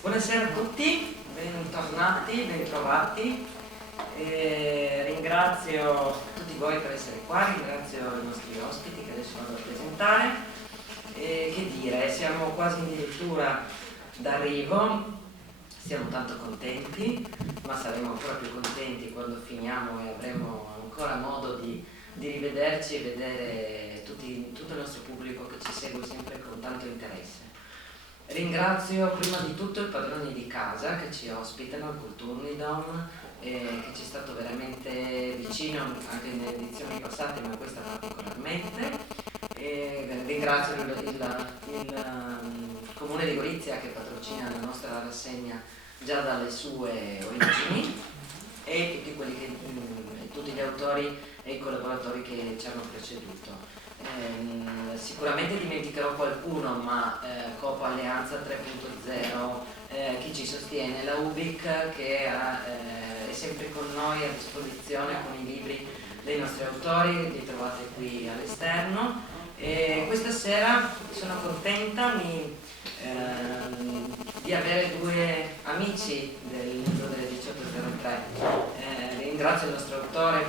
Buonasera a tutti, bentornati, bentrovati. Ringrazio tutti voi per essere qua, ringrazio i nostri ospiti che adesso vado a presentare. Che dire, siamo quasi addirittura d'arrivo, siamo tanto contenti, ma saremo ancora più contenti quando finiamo e avremo ancora modo di rivederci e vedere tutto il nostro pubblico che ci segue sempre con tanto interesse. Ringrazio prima di tutto i padroni di casa che ci ospitano, il Kulturnidom, che ci è stato veramente vicino anche nelle edizioni passate, ma questa particolarmente. Ringrazio il Comune di Gorizia che patrocina la nostra rassegna già dalle sue origini e tutti gli autori e i collaboratori che ci hanno preceduto. Sicuramente dimenticherò qualcuno, ma Coop Alleanza 3.0, chi ci sostiene, la UBIC che è sempre con noi a disposizione con i libri dei nostri autori, li trovate qui all'esterno. Questa sera sono contenta di avere due amici del libro delle 1803. Ringrazio il nostro autore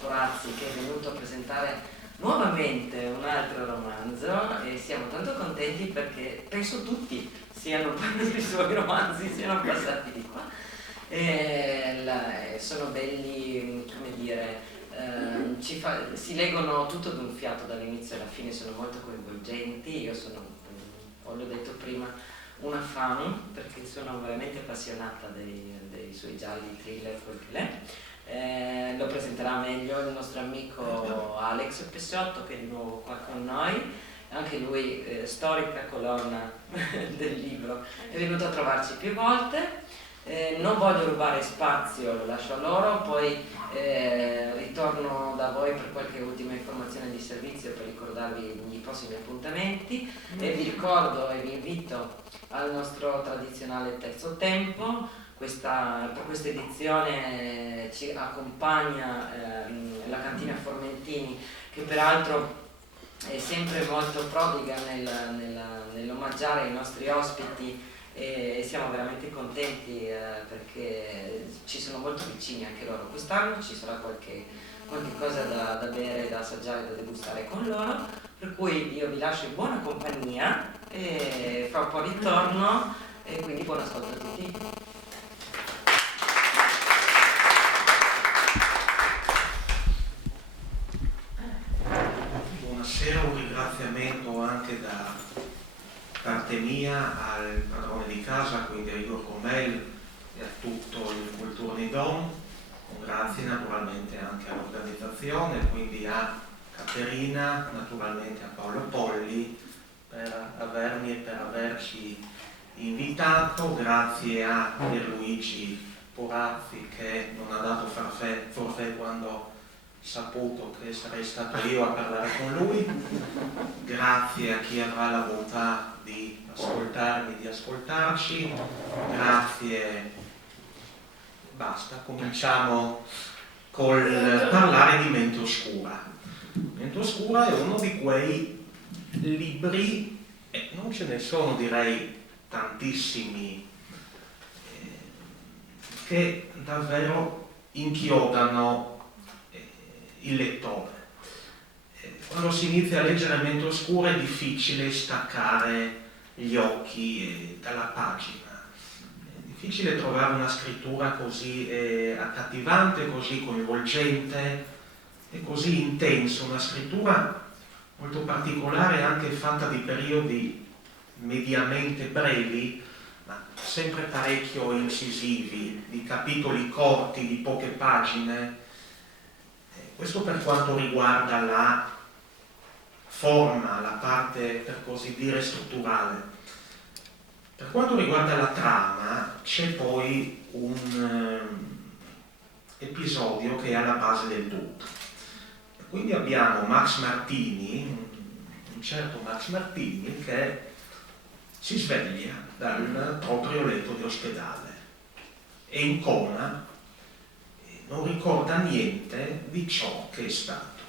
Torazzi che è venuto a presentare nuovamente un altro romanzo e siamo tanto contenti perché penso tutti i suoi romanzi siano passati di qua. Sono belli, come dire, si leggono tutto d'un fiato dall'inizio alla fine, sono molto coinvolgenti. Io sono, l'ho detto prima, una fan perché sono veramente appassionata dei suoi gialli thriller, quel che l'è. Lo presenterà meglio il nostro amico Alex Pessotto, che è di nuovo qua con noi, anche lui storica colonna del libro, è venuto a trovarci più volte. Non voglio rubare spazio, lo lascio a loro, poi ritorno da voi per qualche ultima informazione di servizio per ricordarvi i prossimi appuntamenti e vi ricordo e vi invito al nostro tradizionale terzo tempo. Per questa edizione ci accompagna la cantina Formentini, che peraltro è sempre molto prodiga nell'omaggiare i nostri ospiti e siamo veramente contenti perché ci sono molto vicini anche loro. Quest'anno ci sarà qualche cosa da bere, da assaggiare, da degustare con loro, per cui io vi lascio in buona compagnia e fra un po' ritorno e quindi buon ascolto a tutti. Buonasera, un ringraziamento anche da parte mia al padrone di casa, quindi a Igor Comel e a tutto il Kulturnidom. Un grazie naturalmente anche all'organizzazione, quindi a Caterina, naturalmente a Paolo Polli per avermi e per averci invitato. Grazie a Pierluigi Porazzi che non ha dato forfè quando saputo che sarei stato io a parlare con lui. Grazie a chi avrà la bontà di ascoltarmi, di ascoltarci. Grazie. Basta, cominciamo col parlare di Mente Oscura. Mente Oscura è uno di quei libri, e non ce ne sono direi tantissimi, che davvero inchiodano il lettore. Quando si inizia a leggere Mente Oscura è difficile staccare gli occhi dalla pagina, è difficile trovare una scrittura così accattivante, così coinvolgente e così intensa, una scrittura molto particolare, anche fatta di periodi mediamente brevi, ma sempre parecchio incisivi, di capitoli corti, di poche pagine. Questo per quanto riguarda la forma, la parte per così dire strutturale. Per quanto riguarda la trama c'è poi un episodio che è alla base del tutto. Quindi abbiamo Max Martini, un certo Max Martini, che si sveglia dal proprio letto di ospedale, è in coma, non ricorda niente di ciò che è stato.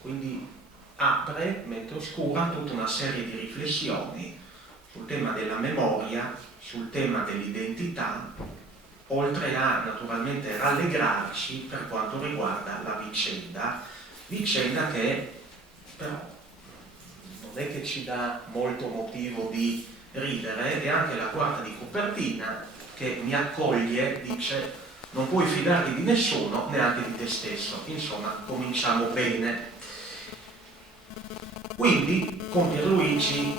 Quindi apre Mente Oscura tutta una serie di riflessioni sul tema della memoria, sul tema dell'identità, oltre a naturalmente rallegrarci per quanto riguarda la vicenda che però non è che ci dà molto motivo di ridere, e anche la quarta di copertina che mi accoglie, dice: non puoi fidarti di nessuno, neanche di te stesso. Insomma, cominciamo bene. Quindi con Pierluigi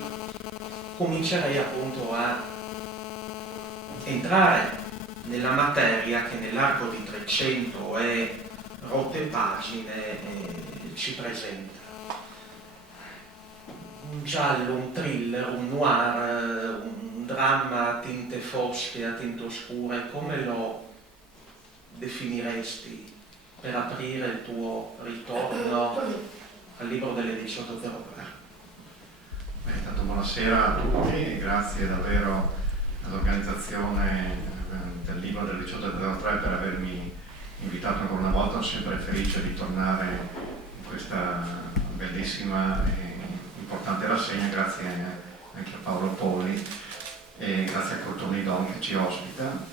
comincerei appunto a entrare nella materia che nell'arco di 300 e rotte pagine ci presenta. Un giallo, un thriller, un noir, un dramma a tinte fosche, a tinte oscure. Come lo definiresti per aprire il tuo ritorno al libro delle 1803? Intanto buonasera a tutti e grazie davvero all'organizzazione del libro del 1803 per avermi invitato ancora una volta. Sono sempre felice di tornare in questa bellissima e importante rassegna, grazie anche a Paolo Poli e grazie a Culturni Dom che ci ospita.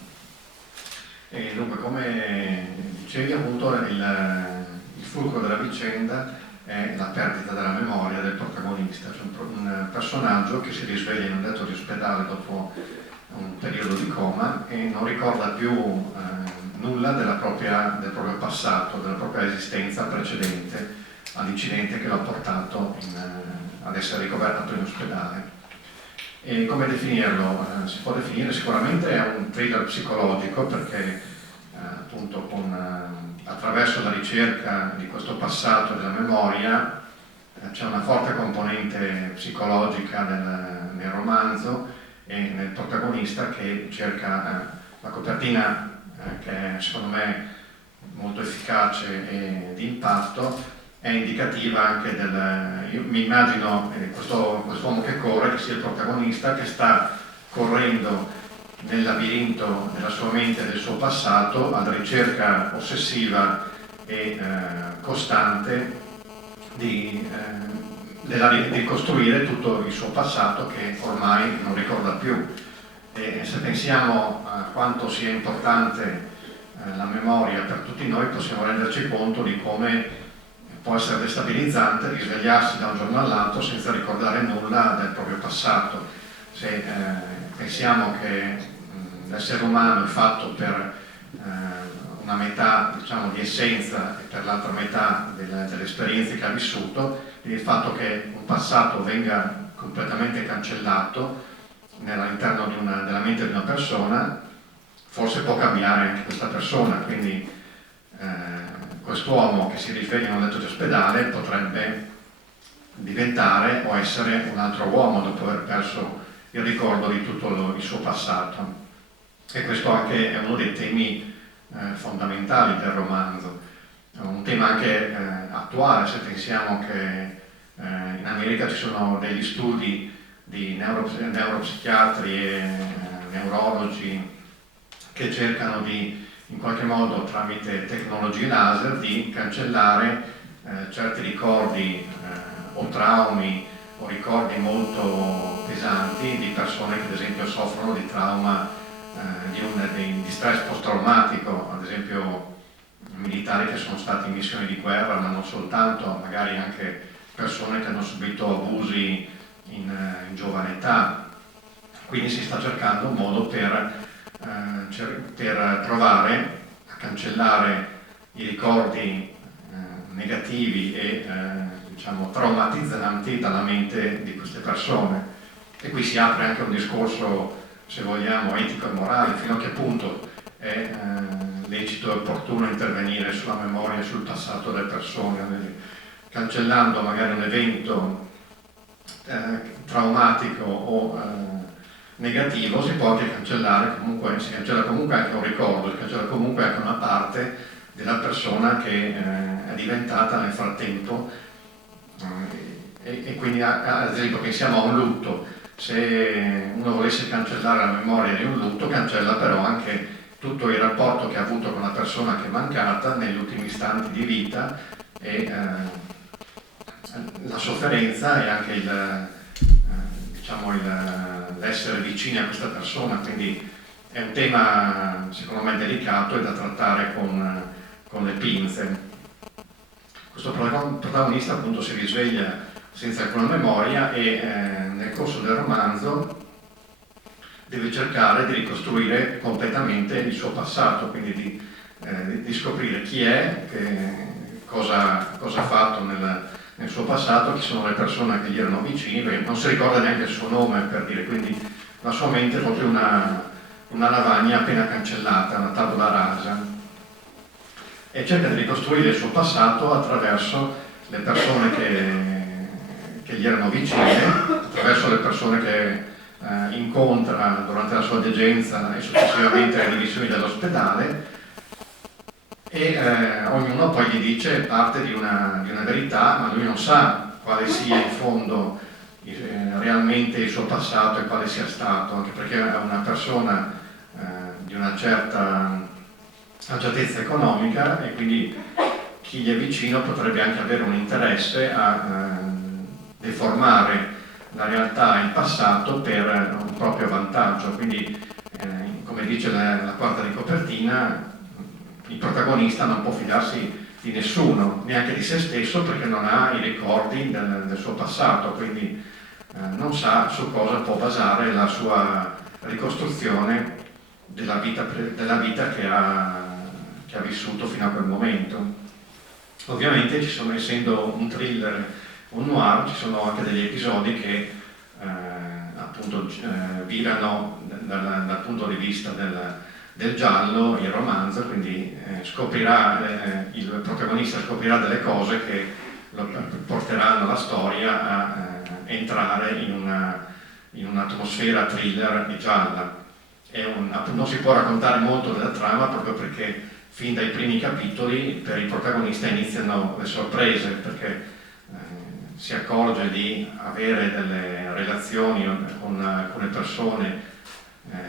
E dunque, come dicevi, appunto il fulcro della vicenda è la perdita della memoria del protagonista, cioè un personaggio che si risveglia in un letto di ospedale dopo un periodo di coma e non ricorda più nulla del proprio passato, della propria esistenza precedente all'incidente che l'ha portato ad essere ricoverato in ospedale. E come definirlo? Si può definire sicuramente è un thriller psicologico, perché appunto attraverso la ricerca di questo passato della memoria c'è una forte componente psicologica nel romanzo e nel protagonista che cerca la copertina che è secondo me molto efficace e di impatto, è indicativa anche io mi immagino quest'uomo che corre, che sia il protagonista, che sta correndo nel labirinto della sua mente e del suo passato alla ricerca ossessiva e costante di ricostruire tutto il suo passato che ormai non ricorda più. E se pensiamo a quanto sia importante la memoria per tutti noi, possiamo renderci conto di come può essere destabilizzante risvegliarsi da un giorno all'altro senza ricordare nulla del proprio passato. Se pensiamo che l'essere umano è fatto per una metà, diciamo, di essenza e per l'altra metà delle esperienze che ha vissuto, il fatto che un passato venga completamente cancellato all'interno della mente di una persona forse può cambiare anche questa persona, quindi quest'uomo che si risveglia in un letto di ospedale potrebbe diventare o essere un altro uomo dopo aver perso il ricordo di tutto il suo passato. E questo anche è uno dei temi fondamentali del romanzo, è un tema anche attuale, se pensiamo che in America ci sono degli studi di neuropsichiatri e neurologi che cercano di, in qualche modo, tramite tecnologie laser, di cancellare certi ricordi o traumi o ricordi molto pesanti di persone che ad esempio soffrono di trauma di stress post-traumatico, ad esempio militari che sono stati in missioni di guerra, ma non soltanto, magari anche persone che hanno subito abusi in giovane età. Quindi si sta cercando un modo per provare a cancellare i ricordi negativi e diciamo traumatizzanti dalla mente di queste persone. E qui si apre anche un discorso, se vogliamo, etico e morale, fino a che punto è lecito e opportuno intervenire sulla memoria e sul passato delle persone, cancellando magari un evento traumatico o negativo. Si può anche cancellare comunque, si cancella comunque anche un ricordo, si cancella comunque anche una parte della persona che è diventata nel frattempo e quindi ad esempio pensiamo a un lutto. Se uno volesse cancellare la memoria di un lutto, cancella però anche tutto il rapporto che ha avuto con la persona che è mancata negli ultimi istanti di vita e la sofferenza e anche diciamo l'essere vicini a questa persona, quindi è un tema secondo me delicato e da trattare con le pinze. Questo protagonista appunto si risveglia senza alcuna memoria e nel corso del romanzo deve cercare di ricostruire completamente il suo passato, quindi di scoprire chi è, cosa ha fatto nel suo passato, chi sono le persone che gli erano vicini, perché non si ricorda neanche il suo nome, per dire, quindi la sua mente è proprio una lavagna appena cancellata, una tavola rasa, e cerca di ricostruire il suo passato attraverso le persone che gli erano vicine, attraverso le persone che incontra durante la sua degenza e successivamente alle divisioni dell'ospedale, e ognuno poi gli dice parte di una verità, ma lui non sa quale sia in fondo realmente il suo passato e quale sia stato, anche perché è una persona di una certa agiatezza economica e quindi chi gli è vicino potrebbe anche avere un interesse a deformare la realtà e il passato per un proprio vantaggio. Quindi come dice la quarta di copertina, il protagonista non può fidarsi di nessuno, neanche di se stesso, perché non ha i ricordi del suo passato, quindi non sa su cosa può basare la sua ricostruzione della vita che ha vissuto fino a quel momento. Ovviamente essendo un thriller, un noir, ci sono anche degli episodi che appunto virano dal punto di vista del giallo, il romanzo, quindi il protagonista scoprirà delle cose che lo porteranno la storia a entrare in un'atmosfera thriller e gialla. Non si può raccontare molto della trama proprio perché fin dai primi capitoli per il protagonista iniziano le sorprese, perché si accorge di avere delle relazioni con alcune persone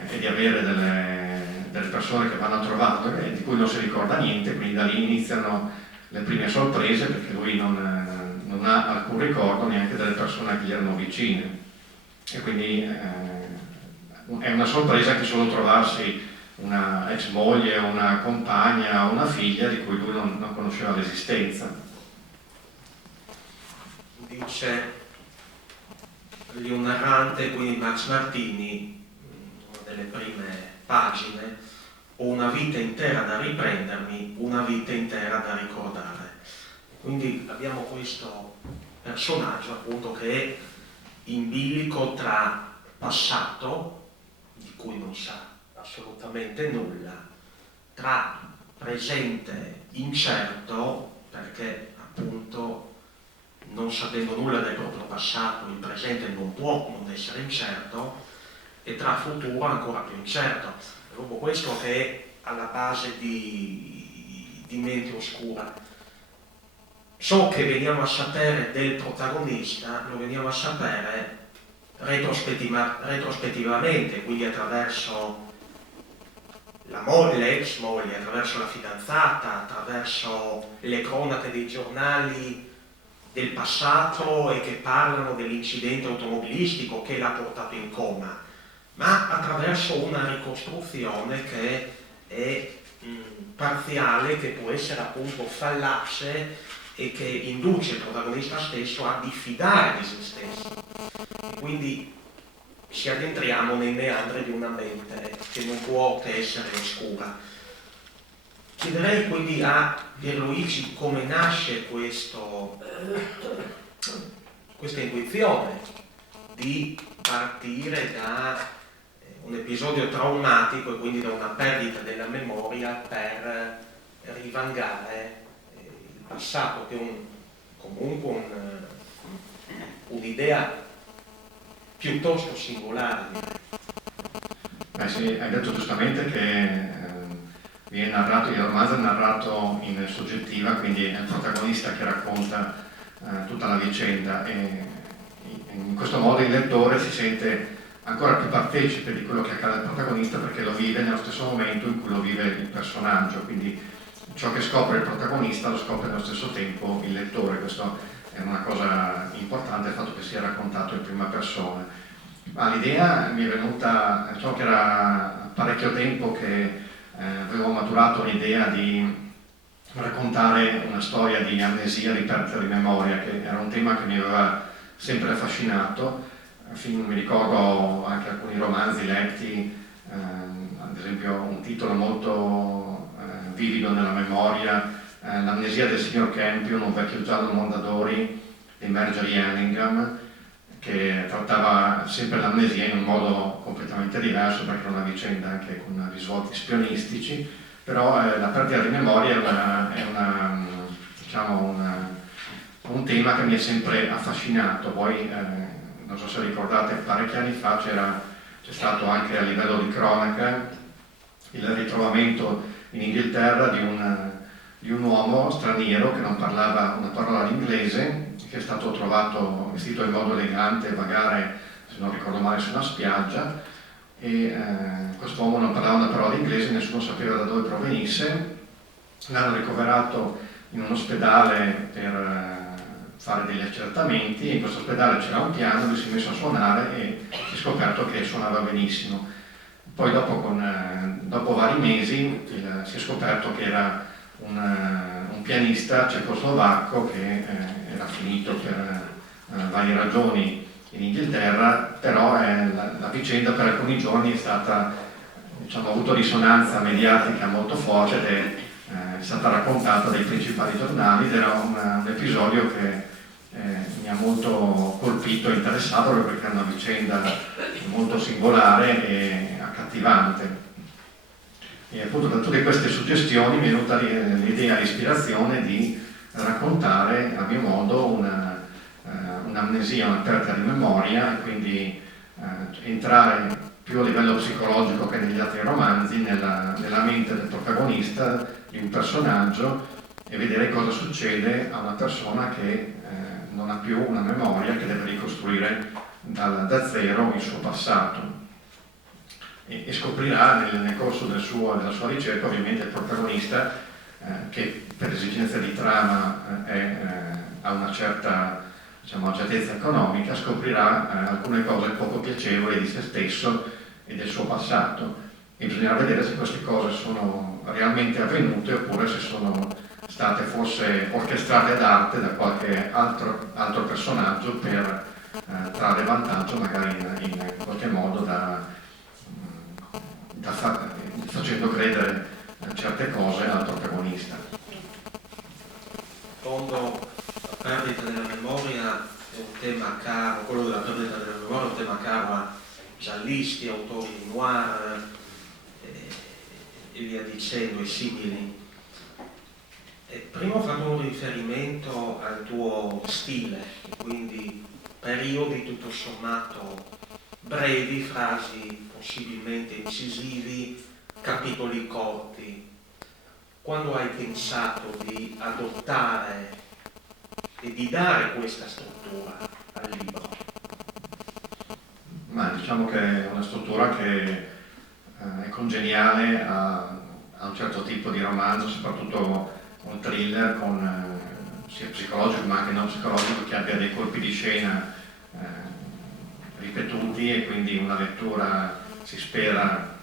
e di avere delle persone che vanno a trovarlo e di cui non si ricorda niente, quindi da lì iniziano le prime sorprese, perché lui non ha alcun ricordo neanche delle persone che gli erano vicine, e quindi è una sorpresa anche solo trovarsi una ex moglie, una compagna, una figlia di cui lui non conosceva l'esistenza. Dice il narrante, quindi Max Martini, una delle prime pagine: ho una vita intera da riprendermi, una vita intera da ricordare. Quindi abbiamo questo personaggio appunto che è in bilico tra passato, di cui non sa assolutamente nulla, tra presente incerto, perché appunto non sapendo nulla del proprio passato il presente non può non essere incerto, e tra futuro ancora più incerto. È proprio questo che è alla base di Mente Oscura. Ciò che veniamo a sapere del protagonista lo veniamo a sapere retrospettivamente, quindi attraverso l'ex moglie, attraverso la fidanzata, attraverso le cronache dei giornali del passato e che parlano dell'incidente automobilistico che l'ha portato in coma, ma attraverso una ricostruzione che è parziale, che può essere appunto fallace e che induce il protagonista stesso a diffidare di se stesso. E quindi ci addentriamo nei meandri di una mente che non può che essere oscura. Chiederei quindi a Pierluigi come nasce questa intuizione di partire da un episodio traumatico e quindi da una perdita della memoria per rivangare il passato, che è comunque un'idea piuttosto singolare. Sì, hai detto giustamente che viene narrato, il romanzo è narrato in soggettiva, quindi è il protagonista che racconta tutta la vicenda, e in questo modo il lettore si sente ancora più partecipe di quello che accade al protagonista, perché lo vive nello stesso momento in cui lo vive il personaggio, quindi ciò che scopre il protagonista lo scopre nello stesso tempo il lettore. Questo è una cosa importante, il fatto che sia raccontato in prima persona. Ma l'idea mi è venuta, so che era parecchio tempo che avevo maturato l'idea di raccontare una storia di amnesia, di perdita di memoria, che era un tema che mi aveva sempre affascinato. Mi ricordo anche alcuni romanzi letti, ad esempio un titolo molto vivido nella memoria, L'amnesia del signor Campion, un vecchio giallo Mondadori di Marjorie Allingham, che trattava sempre l'amnesia in un modo completamente diverso, perché era una vicenda anche con risvolti spionistici, però la perdita di memoria è un tema che mi è sempre affascinato. Poi non so se ricordate, parecchi anni fa c'è stato anche a livello di cronaca il ritrovamento in Inghilterra di un uomo straniero che non parlava una parola di inglese, che è stato trovato vestito in modo elegante, vagare, se non ricordo male, su una spiaggia, e quest'uomo non parlava una parola di inglese, nessuno sapeva da dove provenisse. L'hanno ricoverato in un ospedale per fare degli accertamenti, e in questo ospedale c'era un piano, lui si è messo a suonare e si è scoperto che suonava benissimo. Poi dopo vari mesi si è scoperto che era un pianista cecoslovacco che era finito per varie ragioni in Inghilterra, però la vicenda per alcuni giorni è stata, ha avuto risonanza mediatica molto forte ed è stata raccontata dai principali giornali, ed era un episodio che mi ha molto colpito e interessato, perché è una vicenda molto singolare e accattivante. E appunto da tutte queste suggestioni mi è venuta l'idea, l'ispirazione di raccontare a mio modo un'amnesia, una perdita di memoria, e quindi entrare più a livello psicologico che negli altri romanzi nella mente del protagonista, di un personaggio, e vedere cosa succede a una persona che non ha più una memoria, che deve ricostruire da zero il suo passato. E scoprirà nel corso della sua ricerca, ovviamente, il protagonista, che per esigenze di trama ha una certa, agiatezza economica, scoprirà alcune cose poco piacevoli di se stesso e del suo passato, e bisognerà vedere se queste cose sono realmente avvenute oppure se sono state forse orchestrate ad arte da qualche altro personaggio per trarre vantaggio, magari in qualche modo facendo credere certe cose al protagonista. In fondo la perdita della memoria è un tema caro, quello della perdita della memoria è un tema caro a giallisti, autori di noir e via dicendo, e simili. Prima ho fatto un riferimento al tuo stile, quindi periodi tutto sommato brevi, frasi possibilmente incisivi, capitoli corti. Quando hai pensato di adottare e di dare questa struttura al libro? Ma diciamo che è una struttura che è congeniale a un certo tipo di romanzo, soprattutto un thriller sia psicologico ma anche non psicologico, che abbia dei colpi di scena ripetuti, e quindi una lettura, si spera,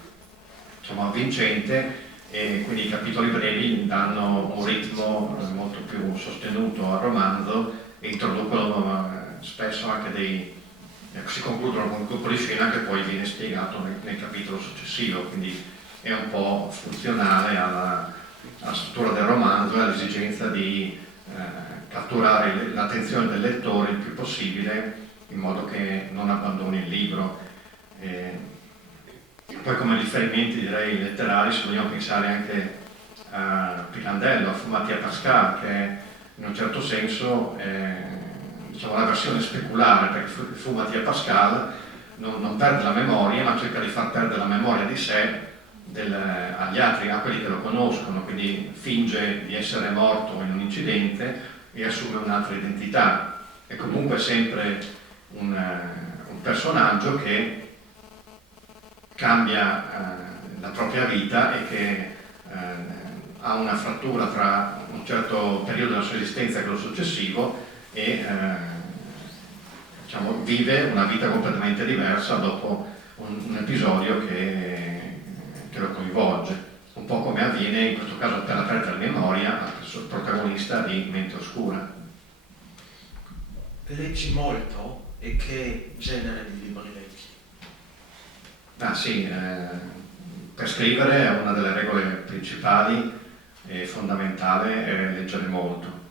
avvincente, e quindi i capitoli brevi danno un ritmo molto più sostenuto al romanzo e introducono spesso anche si concludono con un colpo di scena che poi viene spiegato nel capitolo successivo, quindi è un po' funzionale alla struttura del romanzo e all'esigenza di catturare l'attenzione del lettore il più possibile, in modo che non abbandoni il libro. Poi come riferimenti, direi, letterari, se vogliamo pensare anche a Pirandello, a Fumatia Pascal, che in un certo senso è la versione speculare, perché Fumatia Pascal non perde la memoria, ma cerca di far perdere la memoria di sé agli altri, a quelli che lo conoscono, quindi finge di essere morto in un incidente e assume un'altra identità. È comunque sempre un personaggio che cambia la propria vita e che ha una frattura tra un certo periodo della sua esistenza e quello successivo, e diciamo, vive una vita completamente diversa dopo un episodio che lo coinvolge, un po' come avviene in questo caso per la perdita di memoria al protagonista di Mente Oscura. Leggi molto e che genere di libri leggi? Ah sì, per scrivere è una delle regole principali e fondamentali è leggere molto.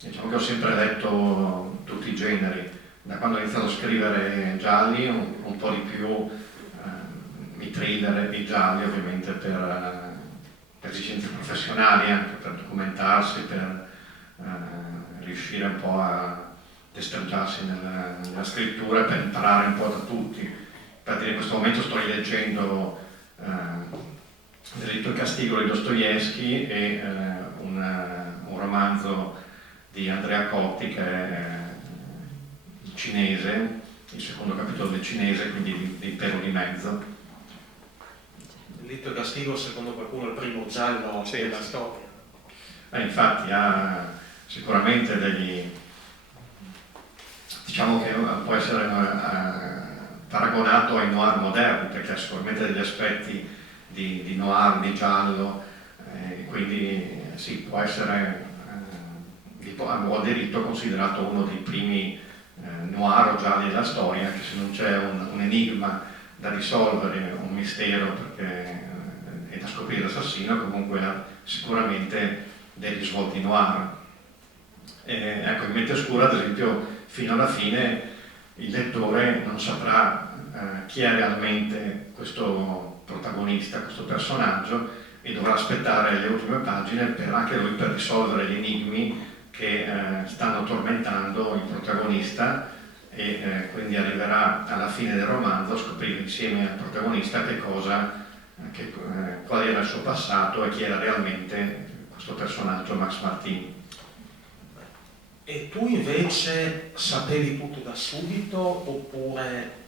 Diciamo che ho sempre letto tutti i generi, da quando ho iniziato a scrivere gialli un po' di più i thriller e i gialli ovviamente per esigenze professionali, anche per documentarsi, per riuscire un po' a destreggiarsi nella scrittura e per imparare un po' da tutti. Infatti in questo momento sto rileggendo Delitto e Castigo di Dostoevskij e un romanzo di Andrea Cotti che è cinese, il secondo capitolo del cinese, quindi di Impero di Mezzo. Delitto e Castigo, secondo qualcuno, è il primo giallo della storia. Infatti ha sicuramente diciamo che può essere paragonato ai noir moderni, perché ha sicuramente degli aspetti di noir, di giallo, quindi sì, può essere a buon diritto considerato uno dei primi noir o gialli della storia, anche se non c'è un enigma da risolvere, un mistero perché è da scoprire l'assassino, comunque ha sicuramente dei risvolti noir. Ecco, in Mente Oscura, ad esempio, fino alla fine il lettore non saprà chi è realmente questo protagonista, questo personaggio, e dovrà aspettare le ultime pagine anche lui per risolvere gli enigmi che stanno tormentando il protagonista, e quindi arriverà alla fine del romanzo a scoprire insieme al protagonista qual era il suo passato e chi era realmente questo personaggio, Max Martin. E tu invece sapevi tutto da subito oppure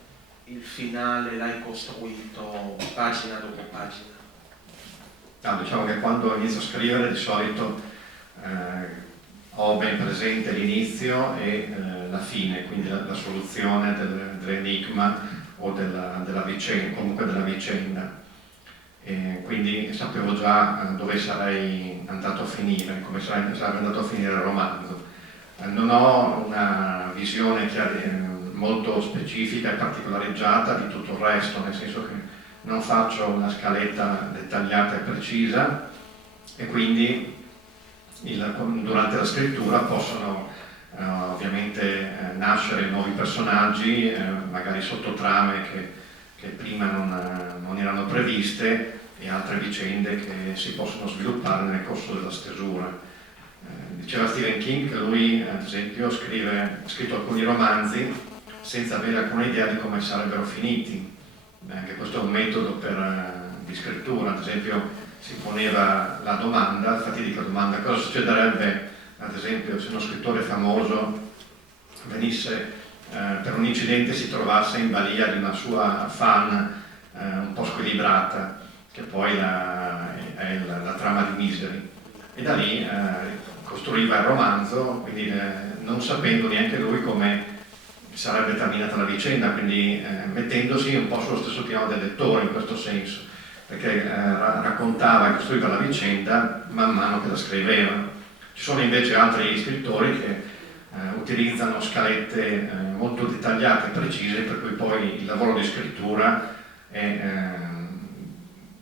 il finale l'hai costruito pagina dopo pagina? No, diciamo che quando inizio a scrivere di solito ho ben presente l'inizio e la fine, quindi la soluzione dell'enigma o della vicenda, comunque della vicenda. E quindi sapevo già dove sarei andato a finire, come sarebbe andato a finire il romanzo. Non ho una visione molto specifica e particolareggiata di tutto il resto, nel senso che non faccio una scaletta dettagliata e precisa, e quindi durante la scrittura possono ovviamente nascere nuovi personaggi, magari sottotrame che prima non erano previste, e altre vicende che si possono sviluppare nel corso della stesura. Diceva Stephen King che lui, ad esempio, ha scritto alcuni romanzi senza avere alcuna idea di come sarebbero finiti. Anche questo è un metodo di scrittura. Ad esempio, si poneva la fatidica domanda: cosa succederebbe, ad esempio, se uno scrittore famoso venisse per un incidente, si trovasse in balia di una sua fan un po' squilibrata, che poi è la trama di Misery. E da lì costruiva il romanzo, quindi non sapendo neanche lui come sarebbe terminata la vicenda, quindi mettendosi un po' sullo stesso piano del lettore in questo senso, perché raccontava e costruiva la vicenda man mano che la scriveva. Ci sono invece altri scrittori che utilizzano scalette molto dettagliate e precise, per cui poi il lavoro di scrittura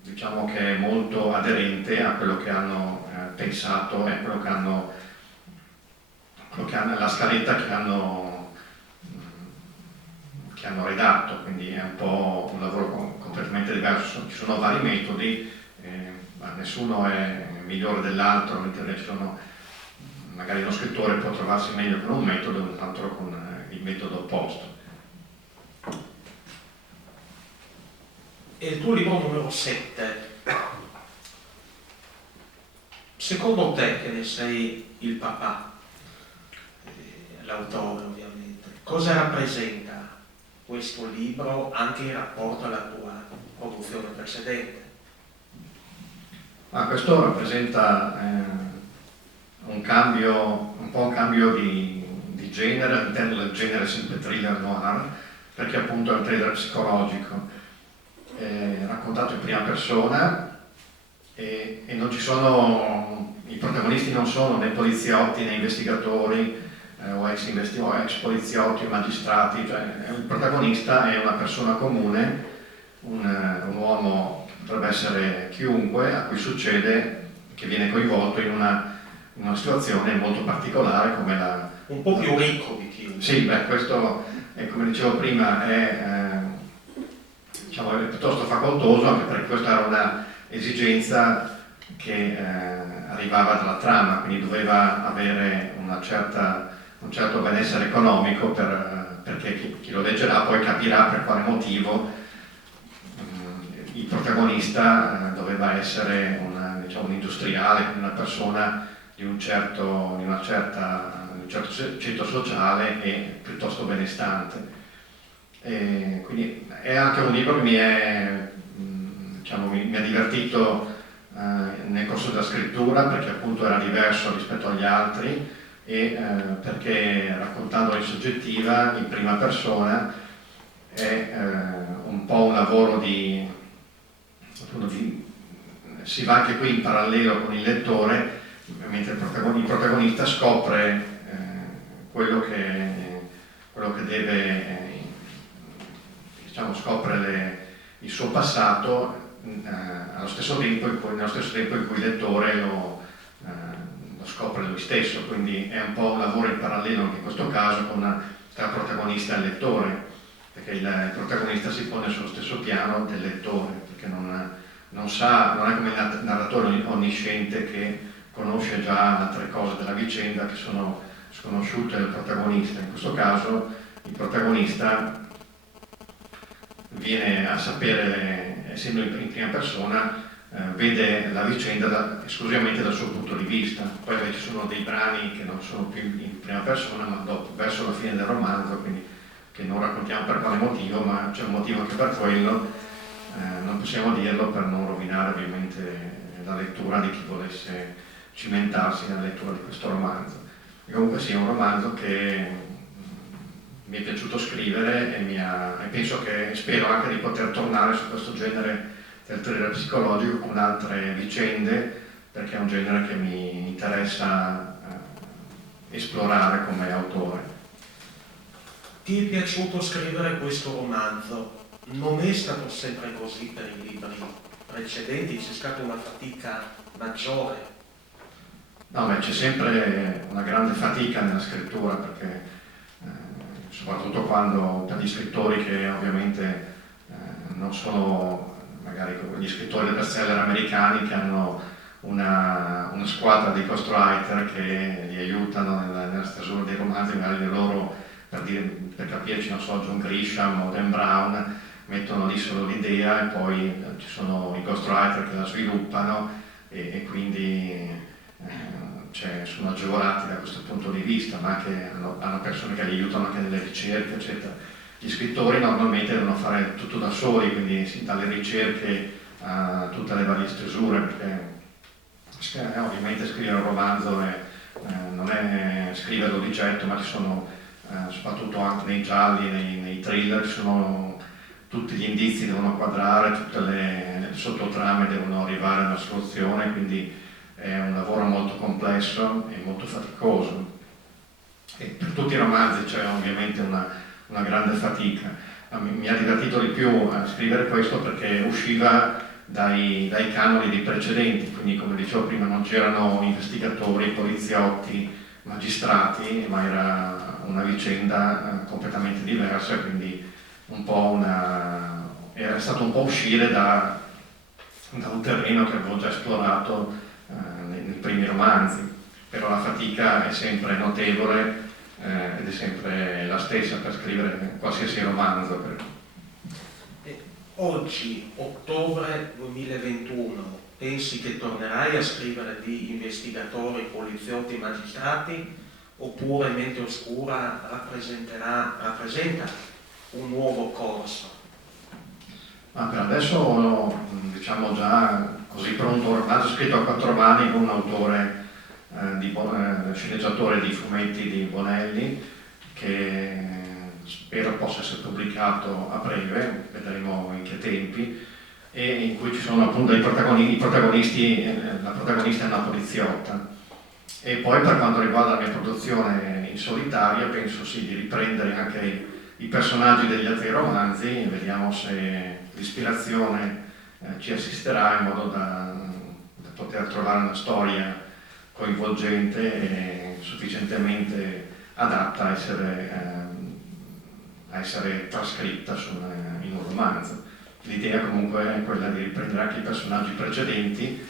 diciamo che è molto aderente a quello che hanno pensato e quello che hanno la scaletta che hanno redatto, quindi è un po' un lavoro completamente diverso. Ci sono vari metodi, ma nessuno è migliore dell'altro, mentre magari uno scrittore può trovarsi meglio con un metodo e un altro con il metodo opposto. E il tuo libro numero 7, secondo te, che ne sei il papà, l'autore ovviamente, cosa rappresenta questo libro anche in rapporto alla tua produzione precedente? Questo rappresenta un po' un cambio di genere, all'interno del genere sempre thriller noir, perché appunto è un thriller psicologico, raccontato in prima persona e non ci sono, i protagonisti non sono né poliziotti né investigatori o ex poliziotti o magistrati, cioè il protagonista è una persona comune, un uomo, potrebbe essere chiunque, a cui succede che viene coinvolto in una situazione molto particolare come la... Un po' più ricco di chiunque. Sì, beh, questo, come dicevo prima, diciamo, è piuttosto facoltoso, anche perché questa era una esigenza che arrivava dalla trama, quindi doveva avere un certo benessere economico perché chi lo leggerà poi capirà per quale motivo il protagonista doveva essere un industriale, una persona di un certo ceto sociale e piuttosto benestante. Quindi è anche un libro che mi ha divertito nel corso della scrittura, perché appunto era diverso rispetto agli altri e perché raccontandolo in soggettiva, in prima persona, è un po' un lavoro si va anche qui in parallelo con il lettore, mentre il protagonista scopre quello che deve, diciamo, scopre il suo passato nello stesso tempo in cui il lettore lo scopre lui stesso, quindi è un po' un lavoro in parallelo anche in questo caso tra protagonista e lettore, perché il protagonista si pone sullo stesso piano del lettore, perché non è come il narratore onnisciente che conosce già altre cose della vicenda che sono sconosciute al protagonista. In questo caso il protagonista viene a sapere, essendo in prima persona, vede la vicenda esclusivamente dal suo punto di vista. Poi ci sono dei brani che non sono più in prima persona, ma verso la fine del romanzo, quindi che non raccontiamo per quale motivo, ma c'è un motivo anche per quello. Non possiamo dirlo per non rovinare ovviamente la lettura di chi volesse cimentarsi nella lettura di questo romanzo. E comunque sia un romanzo che mi è piaciuto scrivere e penso che spero anche di poter tornare su questo genere del thriller psicologico con altre vicende, perché è un genere che mi interessa esplorare come autore. Ti è piaciuto scrivere questo romanzo? Non è stato sempre così per i libri precedenti? C'è stata una fatica maggiore? No, c'è sempre una grande fatica nella scrittura, perché soprattutto quando per gli scrittori che ovviamente non sono magari gli scrittori del bestseller americani, che hanno una squadra di ghostwriter che li aiutano nella stesura dei romanzi, magari loro, per capirci, non so, John Grisham o Dan Brown, mettono lì solo l'idea e poi ci sono i ghostwriter che la sviluppano e quindi sono agevolati da questo punto di vista, ma anche hanno persone che li aiutano anche nelle ricerche, eccetera. Gli scrittori normalmente devono fare tutto da soli, quindi dalle ricerche a tutte le varie stesure, perché ovviamente scrivere un romanzo non è scriverlo di getto, ma ci sono soprattutto anche nei gialli, nei thriller, ci sono tutti gli indizi devono quadrare, tutte le sottotrame devono arrivare a una soluzione, quindi è un lavoro molto complesso e molto faticoso. E per tutti i romanzi c'è ovviamente una grande fatica. Mi ha divertito di più a scrivere questo perché usciva dai canoni dei precedenti, quindi come dicevo prima non c'erano investigatori, poliziotti, magistrati, ma era una vicenda completamente diversa, quindi era stato un po' uscire da un terreno che avevo già esplorato nei primi romanzi, però la fatica è sempre notevole ed è sempre la stessa per scrivere qualsiasi romanzo. Oggi, ottobre 2021, pensi che tornerai a scrivere di investigatori, poliziotti, magistrati, oppure Mente Oscura rappresenta un nuovo corso? Ma per adesso ho, diciamo, già così pronto un romanzo scritto a 4 mani con un autore, sceneggiatore di fumetti di Bonelli, che spero possa essere pubblicato a breve, vedremo in che tempi, e in cui ci sono appunto i protagonisti, la protagonista è una poliziotta. E poi per quanto riguarda la mia produzione in solitaria, penso sì di riprendere anche i personaggi degli altri romanzi, vediamo se l'ispirazione ci assisterà in modo da poter trovare una storia coinvolgente e sufficientemente adatta a essere trascritta in un romanzo. L'idea comunque è quella di riprendere anche i personaggi precedenti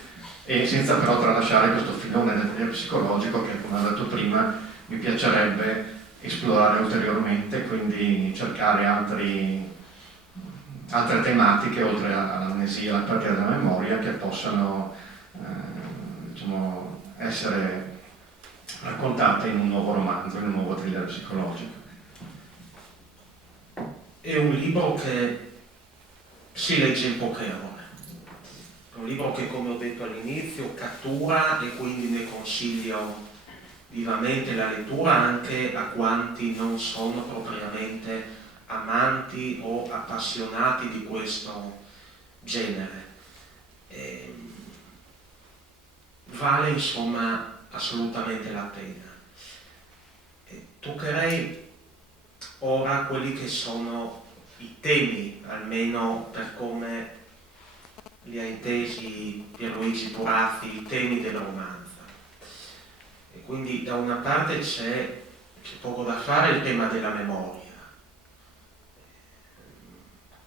e senza però tralasciare questo filone del thriller psicologico che, come ho detto prima, mi piacerebbe esplorare ulteriormente, quindi cercare altre tematiche oltre all'amnesia, alla perdita della memoria, che possano diciamo, essere raccontate in un nuovo romanzo, in un nuovo thriller psicologico. È un libro che si legge in poche ore, è un libro che, come ho detto all'inizio, cattura, e quindi ne consiglio vivamente la lettura anche a quanti non sono propriamente amanti o appassionati di questo genere. Vale insomma assolutamente la pena. Toccherei ora quelli che sono i temi, almeno per come li ha intesi Pierluigi Burazzi, i temi del romanzo. E quindi da una parte c'è poco da fare, il tema della memoria.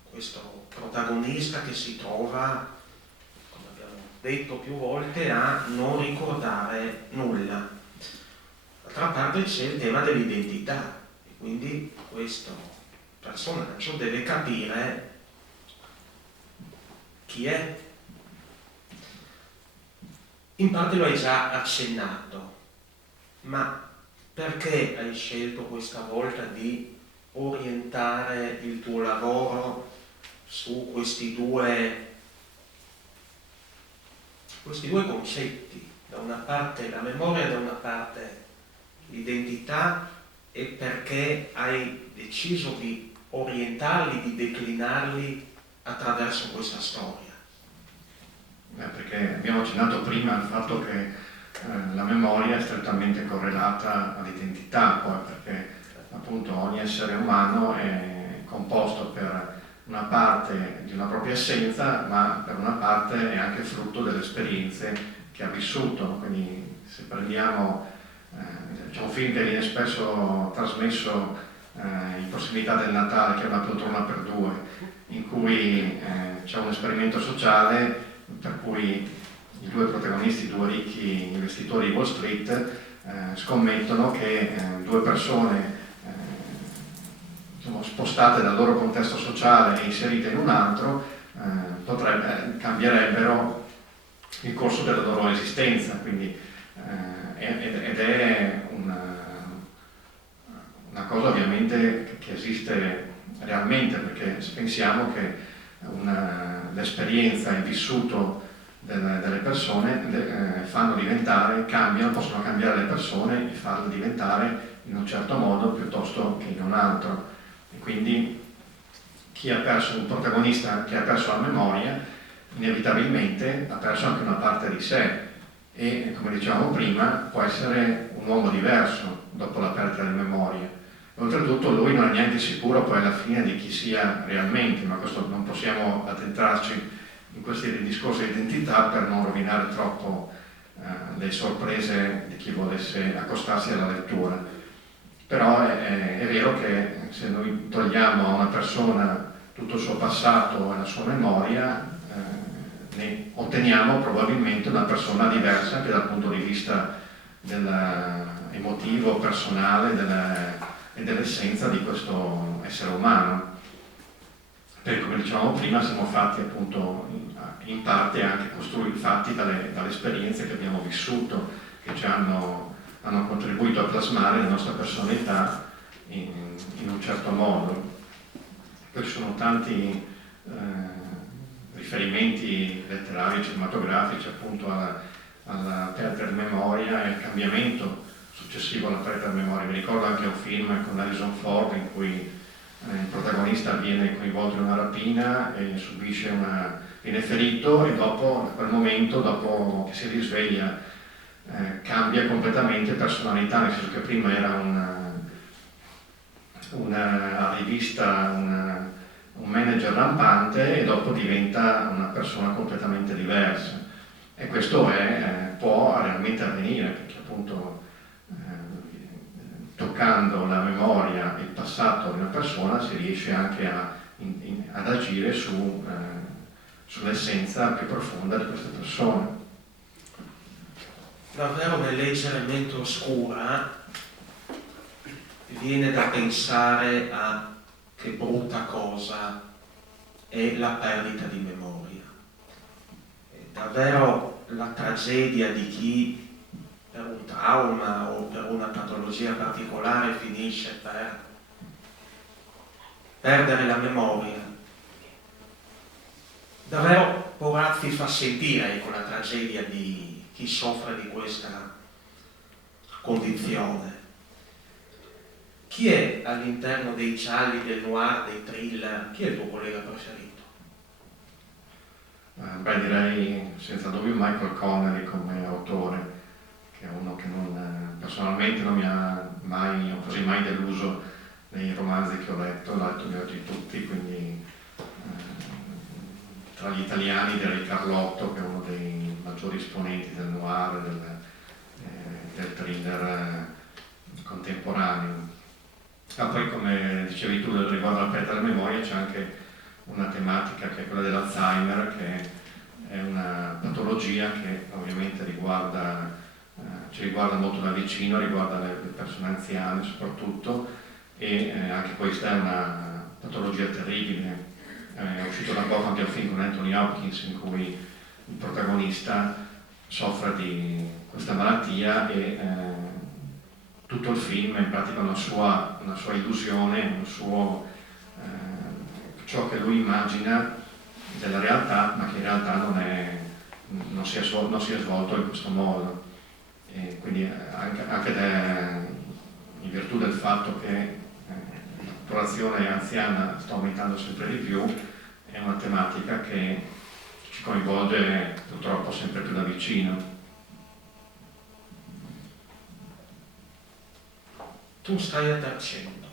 Questo protagonista che si trova, come abbiamo detto più volte, a non ricordare nulla. D'altra parte c'è il tema dell'identità, e quindi questo personaggio deve capire chi è. In parte lo hai già accennato, ma perché hai scelto questa volta di orientare il tuo lavoro su questi due concetti, da una parte la memoria, da una parte l'identità, e perché hai deciso di orientarli, di declinarli attraverso questa storia? Perché abbiamo accennato prima al fatto che la memoria è strettamente correlata all'identità, poi perché appunto ogni essere umano è composto per una parte di una propria essenza, ma per una parte è anche frutto delle esperienze che ha vissuto. Quindi se prendiamo c'è un film che viene spesso trasmesso in prossimità del Natale, che è Una poltrona per due, in cui c'è un esperimento sociale per cui i due protagonisti, due ricchi investitori di Wall Street, scommettono che due persone spostate dal loro contesto sociale e inserite in un altro cambierebbero il corso della loro esistenza. Quindi, ed è una cosa ovviamente che esiste realmente, perché se pensiamo che l'esperienza, il vissuto delle persone possono cambiare le persone e farle diventare in un certo modo piuttosto che in un altro. E quindi un protagonista che ha perso la memoria inevitabilmente ha perso anche una parte di sé, e come dicevamo prima può essere un uomo diverso dopo la perdita di memoria. Oltretutto lui non è neanche sicuro poi alla fine di chi sia realmente, ma questo non possiamo addentrarci in questi discorsi di identità per non rovinare troppo le sorprese di chi volesse accostarsi alla lettura. Però è vero che se noi togliamo a una persona tutto il suo passato e la sua memoria, ne otteniamo probabilmente una persona diversa anche dal punto di vista emotivo, personale e dell'essenza di questo essere umano. Perché, come dicevamo prima, siamo fatti appunto in parte anche fatti dalle esperienze che abbiamo vissuto, che ci hanno contribuito a plasmare la nostra personalità in un certo modo. Poi ci sono tanti riferimenti letterari, cinematografici appunto alla perdita di memoria e al cambiamento successivo alla perdita della memoria. Mi ricordo anche un film con Harrison Ford in cui il protagonista viene coinvolto in una rapina e viene ferito, e dopo, a quel momento, dopo che si risveglia, cambia completamente personalità, nel senso che prima era una rivista, un manager rampante, e dopo diventa una persona completamente diversa. E questo può realmente avvenire, perché appunto toccando la memoria e il passato di una persona si riesce anche ad agire sull'essenza più profonda di questa persona. Davvero nel leggere Mente Oscura viene da pensare a che brutta cosa è la perdita di memoria. È davvero la tragedia di chi per un trauma o per una patologia particolare finisce per perdere la memoria. Davvero Porazzi fa sentire la tragedia di chi soffre di questa condizione. Chi è all'interno dei gialli, del noir, dei thriller, chi è il tuo collega preferito? Direi senza dubbio Michael Connelly come autore, che è uno che personalmente non mi ha mai deluso nei romanzi che ho letto li ho letti tutti, quindi tra gli italiani direi Carlotto, che è uno dei maggiori esponenti del noir, del thriller contemporaneo. Poi, come dicevi tu, riguardo alla perdita della memoria, c'è anche una tematica che è quella dell'Alzheimer, che è una patologia che ovviamente ci riguarda molto da vicino, riguarda le persone anziane soprattutto, e anche questa è una patologia terribile. È uscito da poco anche un film con Anthony Hopkins in cui il protagonista soffre di questa malattia, e tutto il film è in pratica una sua illusione, ciò che lui immagina della realtà, ma che in realtà non si è svolto in questo modo. E quindi anche in virtù del fatto che la popolazione anziana sta aumentando sempre di più, è una tematica che ci coinvolge purtroppo sempre più da vicino. Tu stai a Tercento.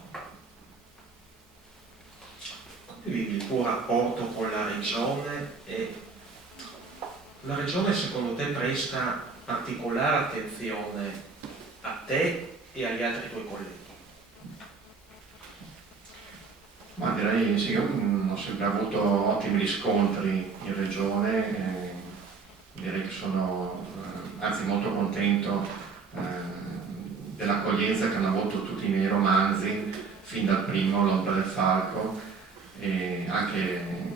Come vivi il tuo rapporto con la regione? E la regione secondo te presta particolare attenzione a te e agli altri tuoi colleghi? Ma direi sì, io ho sempre avuto ottimi riscontri in regione, direi che sono anzi molto contento dell'accoglienza che hanno avuto tutti i miei romanzi, fin dal primo, L'ombra del falco, e anche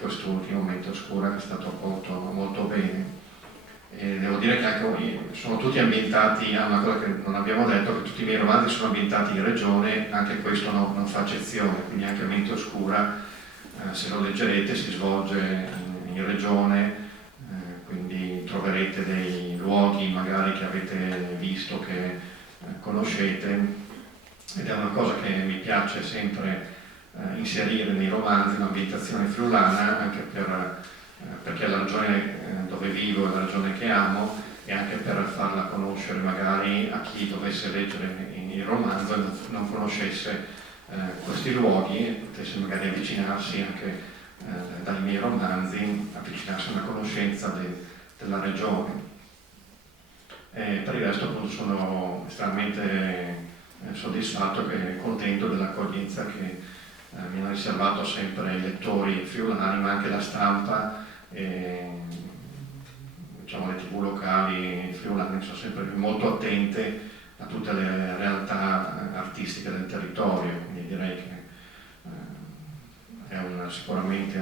quest'ultimo, Mente Oscura, che è stato accolto molto bene. E devo dire che anche sono tutti ambientati, una cosa che non abbiamo detto, che tutti i miei romanzi sono ambientati in regione, anche questo non fa eccezione, quindi anche Mente Oscura, se lo leggerete, si svolge in regione, quindi troverete dei luoghi magari che avete visto, che conoscete, ed è una cosa che mi piace sempre inserire nei romanzi, un'ambientazione friulana, anche perché è la regione dove vivo, è la regione che amo, e anche per farla conoscere magari a chi dovesse leggere il romanzo e non conoscesse questi luoghi, e potesse magari avvicinarsi anche dai miei romanzi, avvicinarsi a una conoscenza della regione. Per il resto appunto sono estremamente soddisfatto e contento dell'accoglienza che mi hanno riservato sempre i lettori friulani, ma anche la stampa e diciamo le tv locali friulane sono sempre molto attente a tutte le realtà artistiche del territorio, quindi direi che è sicuramente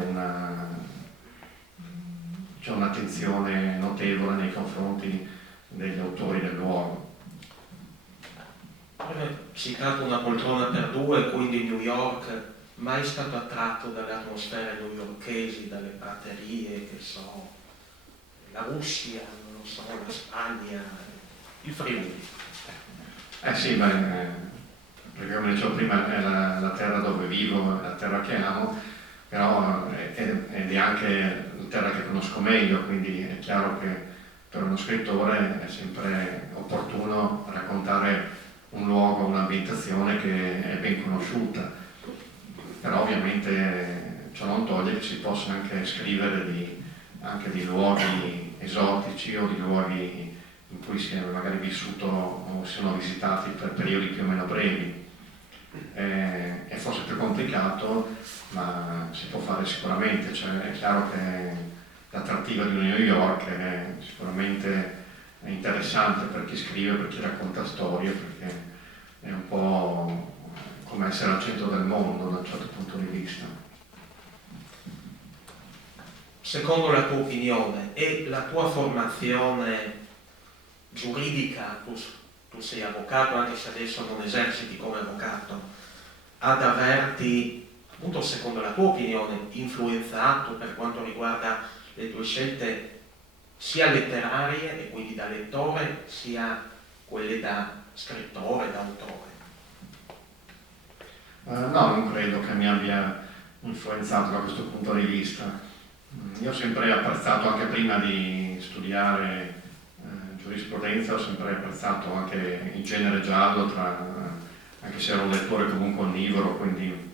c'è un'attenzione notevole nei confronti degli autori del luogo. Citato Una poltrona per due, quindi New York, mai stato attratto dalle atmosfere newyorkesi, dalle praterie, che la Russia, non lo so, la Spagna, il Friuli? Sì, perché come dicevo prima è la terra dove vivo, è la terra che amo, però ed è anche la terra che conosco meglio, quindi è chiaro che per uno scrittore è sempre opportuno raccontare un luogo, un'ambientazione che è ben conosciuta, però ovviamente ciò non toglie che si possa anche scrivere anche di luoghi esotici o di luoghi in cui si è magari vissuto o siano visitati per periodi più o meno brevi. È forse più complicato, ma si può fare sicuramente. Cioè, è chiaro che l'attrattiva di New York è sicuramente interessante per chi scrive, per chi racconta storie, perché è un po' come essere al centro del mondo da un certo punto di vista. Secondo la tua opinione e la tua formazione giuridica, tu sei avvocato anche se adesso non eserciti come avvocato, ad averti, appunto secondo la tua opinione, influenzato per quanto riguarda le tue scelte sia letterarie e quindi da lettore, sia quelle da scrittore, da autore? No, non credo che mi abbia influenzato da questo punto di vista. Io ho sempre apprezzato, anche prima di studiare giurisprudenza, ho sempre apprezzato anche il genere giallo, anche se ero un lettore comunque onnivoro, quindi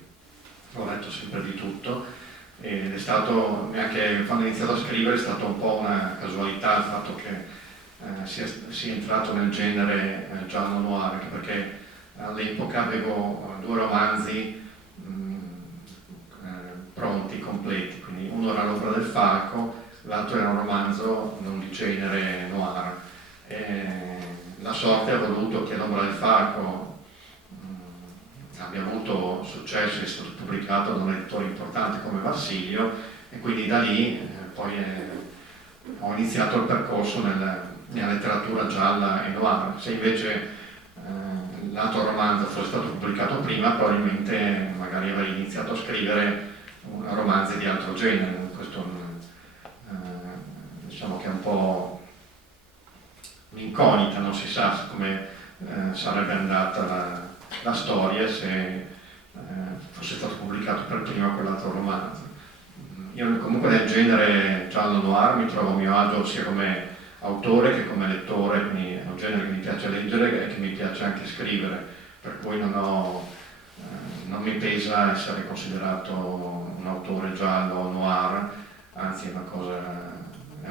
ho letto sempre di tutto. Ed è stato, anche quando ho iniziato a scrivere, è stata un po' una casualità il fatto che sia entrato nel genere giallo noir, anche perché all'epoca avevo 2 romanzi pronti, completi, quindi uno era L'ombra del falco, l'altro era un romanzo non di genere noir. La sorte ha voluto che L'ombra del falco abbia avuto successo, è stato pubblicato da un editore importante come Marsilio, e quindi da lì poi ho iniziato il percorso nella letteratura gialla e noir. Se invece l'altro romanzo fosse stato pubblicato prima, probabilmente magari avrei iniziato a scrivere romanzi di altro genere. Questo diciamo che è un po' un'incognita, non si sa come sarebbe andata la storia se fosse stato pubblicato per prima quell'altro romanzo. Io comunque nel genere giallo noir mi trovo a mio agio sia come autore che come lettore, quindi è un genere che mi piace leggere e che mi piace anche scrivere, per cui non mi pesa essere considerato un autore giallo o noir, anzi è un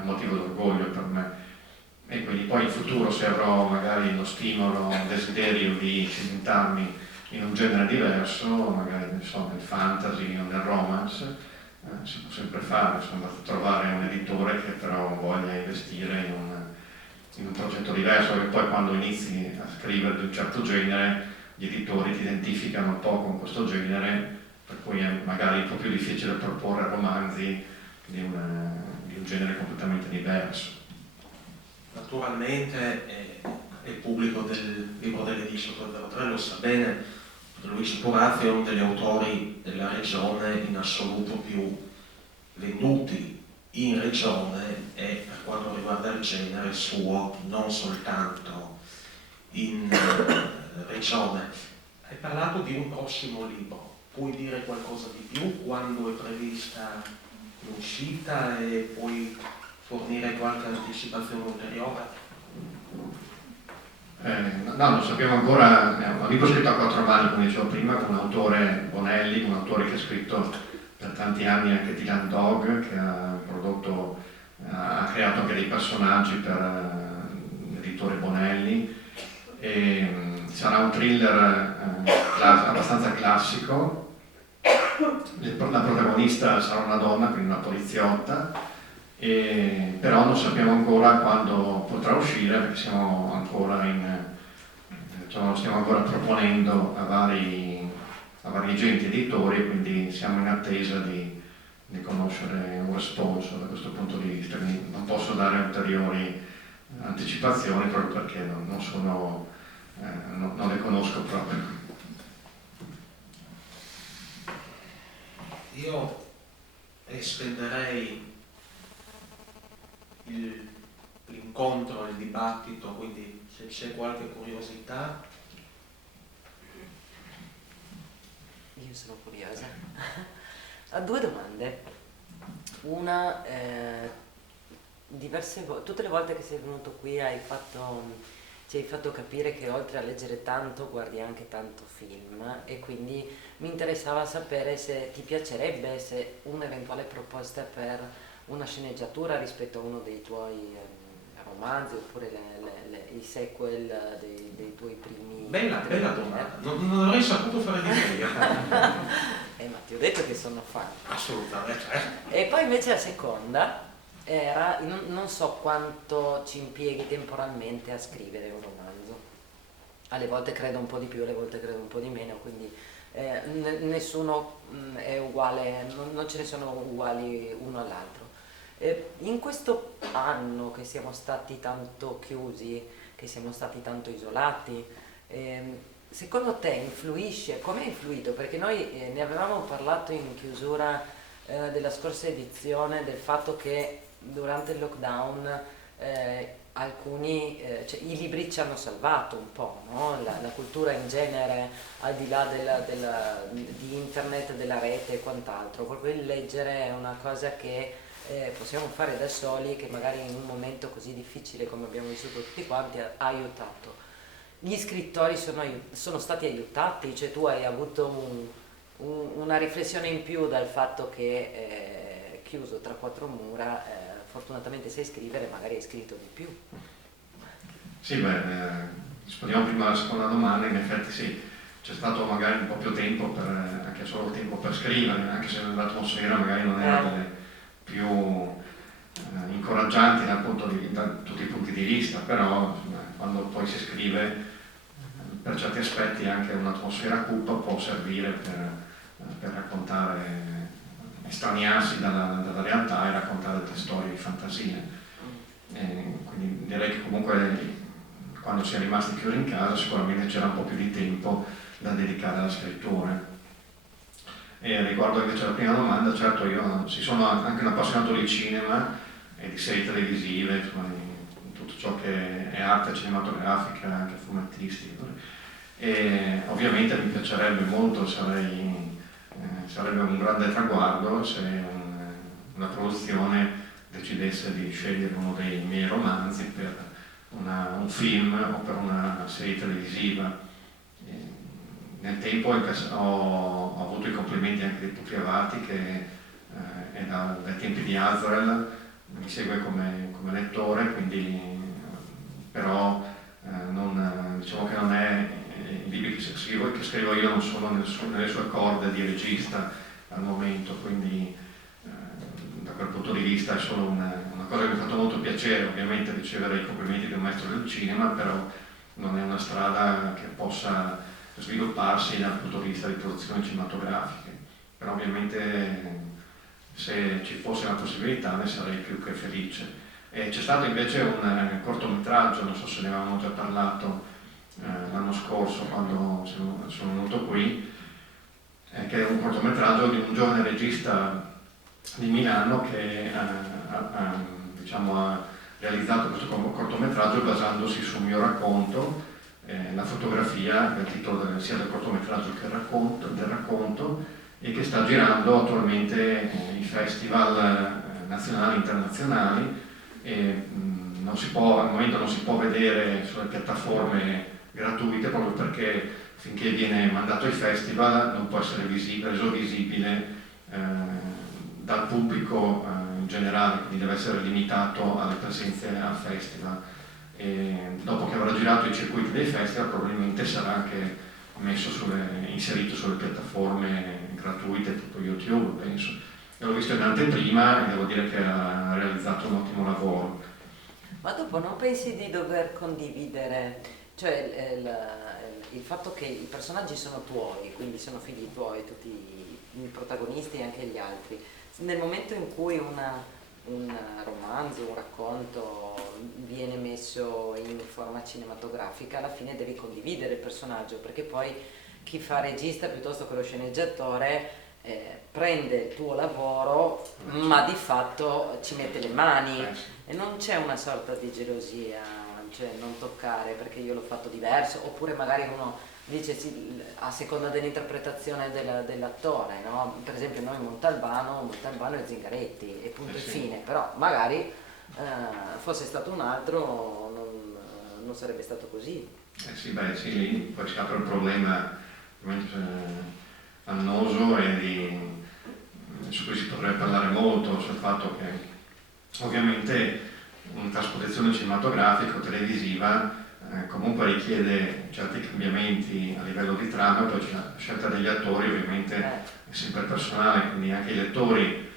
motivo d'orgoglio per me. E quindi poi in futuro, se avrò magari lo stimolo, il desiderio di cimentarmi in un genere diverso, magari nel fantasy o nel romance, si può sempre fare, insomma, trovare un editore che però voglia investire in un progetto diverso, perché poi quando inizi a scrivere di un certo genere, gli editori ti identificano un po' con questo genere, per cui è magari un po' più difficile proporre romanzi di un genere completamente diverso. Naturalmente il pubblico del libro dell'Edition 03 lo sa bene, Luigi Purazzi è uno degli autori della regione in assoluto più venduti in regione e per quanto riguarda il genere suo non soltanto in regione. Hai parlato di un prossimo libro, puoi dire qualcosa di più? Quando è prevista l'uscita e puoi fornire qualche anticipazione ulteriore? No, non sappiamo ancora. È un libro scritto a 4 mani, come dicevo prima, con un autore, Bonelli, un autore che ha scritto per tanti anni anche Dylan Dog, che ha creato anche dei personaggi per l'editore Bonelli. E sarà un thriller abbastanza classico. La protagonista sarà una donna, quindi una poliziotta, però non sappiamo ancora quando potrà uscire, perché stiamo ancora proponendo a vari agenti editori, quindi siamo in attesa di conoscere un responso da questo punto di vista. Quindi non posso dare ulteriori anticipazioni proprio perché non le conosco proprio. Io estenderei l'incontro, il dibattito, quindi se c'è qualche curiosità. Io sono curiosa. Ho due domande. Una, tutte le volte che sei venuto qui ci hai fatto capire che oltre a leggere tanto guardi anche tanto film, e quindi mi interessava sapere se ti piacerebbe, se un'eventuale proposta per una sceneggiatura rispetto a uno dei tuoi romanzi, oppure i sequel dei tuoi primi... Bella domanda, non avrei saputo fare di meglio. Ma ti ho detto che sono fan. Assolutamente. E poi invece la seconda era, non so quanto ci impieghi temporalmente a scrivere un romanzo. Alle volte credo un po' di più, alle volte credo un po' di meno, quindi nessuno è uguale, non ce ne sono uguali uno all'altro. In questo anno che siamo stati tanto chiusi, che siamo stati tanto isolati, secondo te influisce? Come ha influito? Perché noi ne avevamo parlato in chiusura della scorsa edizione, del fatto che durante il lockdown cioè, i libri ci hanno salvato un po', no? La cultura in genere, al di là di internet, della rete e quant'altro, proprio il leggere è una cosa che possiamo fare da soli, che magari in un momento così difficile come abbiamo vissuto tutti quanti ha aiutato. Gli scrittori sono stati aiutati, cioè tu hai avuto una riflessione in più dal fatto che chiuso tra quattro mura, fortunatamente sai scrivere, magari hai scritto di più. Sì, rispondiamo prima alla seconda domanda. In effetti sì, c'è stato magari un po' più tempo, anche solo tempo per scrivere, anche se l'atmosfera magari non era delle più incoraggianti da tutti i punti di vista, però quando poi si scrive, per certi aspetti anche un'atmosfera cupa può servire per raccontare, estraniarsi dalla realtà e raccontare delle storie di fantasia. Quindi direi che comunque quando si è rimasti chiusi in casa sicuramente c'era un po' più di tempo da dedicare alla scrittura. E riguardo invece alla prima domanda, certo io sono anche un appassionato di cinema e di serie televisive, insomma, di tutto ciò che è arte cinematografica, anche fumettistica. E ovviamente mi piacerebbe molto, sarebbe un grande traguardo se una produzione decidesse di scegliere uno dei miei romanzi per un film o per una serie televisiva. Nel tempo ho avuto i complimenti anche di Pupi Avati, che è dai tempi di Azrael, mi segue come lettore, quindi però diciamo che non è i libri che scrivo io non sono nelle sue corde di regista al momento, quindi da quel punto di vista è solo una cosa che mi ha fatto molto piacere, ovviamente ricevere i complimenti di un maestro del cinema, però non è una strada che possa svilupparsi dal punto di vista di produzioni cinematografiche, però ovviamente se ci fosse una possibilità ne sarei più che felice. C'è stato invece un cortometraggio, non so se ne avevamo già parlato l'anno scorso quando sono venuto qui, che è un cortometraggio di un giovane regista di Milano che ha realizzato questo cortometraggio basandosi sul mio racconto, la fotografia, il titolo sia del cortometraggio che del racconto, e che sta girando attualmente i festival nazionali e internazionali. Al momento non si può vedere sulle piattaforme gratuite, proprio perché finché viene mandato ai festival non può essere reso visibile dal pubblico in generale, quindi deve essere limitato alle presenze al festival. E dopo che avrà girato i circuiti dei festival probabilmente sarà anche inserito sulle piattaforme gratuite tipo YouTube, penso. Io l'ho visto in anteprima e devo dire che ha realizzato un ottimo lavoro. Ma dopo non pensi di dover condividere, cioè il fatto che i personaggi sono tuoi, quindi sono figli tuoi, tutti i protagonisti e anche gli altri, nel momento in cui un romanzo, un racconto viene messo in forma cinematografica, alla fine devi condividere il personaggio, perché poi chi fa regista piuttosto che lo sceneggiatore prende il tuo lavoro ma di fatto ci mette le mani e non c'è una sorta di gelosia, cioè non toccare perché io l'ho fatto diverso, oppure magari uno dice sì, a seconda dell'interpretazione dell'attore, no? Per esempio noi Montalbano e Zingaretti e punto e fine, però magari fosse stato un altro non sarebbe stato così. Sì, lì poi si apre un problema annoso e su cui si potrebbe parlare molto, sul fatto che ovviamente una trasposizione cinematografica o televisiva comunque richiede certi cambiamenti a livello di trama, poi c'è la scelta degli attori ovviamente è sempre personale, quindi anche i lettori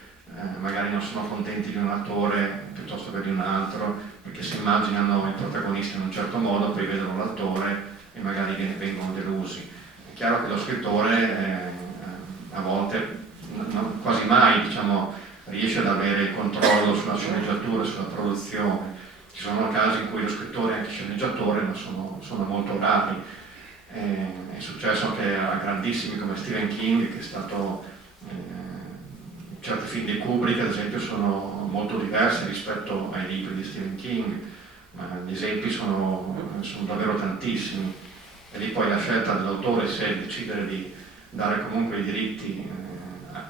magari non sono contenti di un attore piuttosto che di un altro, perché si immaginano il protagonista in un certo modo, poi vedono l'attore e magari vengono delusi. È chiaro che lo scrittore a volte, quasi mai, diciamo, riesce ad avere il controllo sulla sceneggiatura, sulla produzione. Ci sono casi in cui lo scrittore è anche sceneggiatore, ma sono molto rari. È successo anche a grandissimi come Stephen King, che è stato certi film di Kubrick, ad esempio, sono molto diversi rispetto ai libri di Stephen King, ma gli esempi sono davvero tantissimi. E lì poi la scelta dell'autore, se decidere di dare comunque i diritti,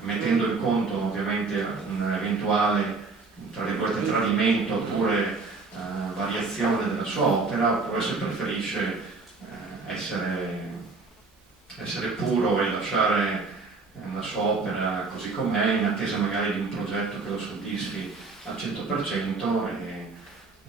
mettendo in conto ovviamente un eventuale, tra virgolette, tradimento oppure variazione della sua opera, oppure se preferisce essere puro e lasciare la sua opera così com'è, in attesa magari di un progetto che lo soddisfi al 100% e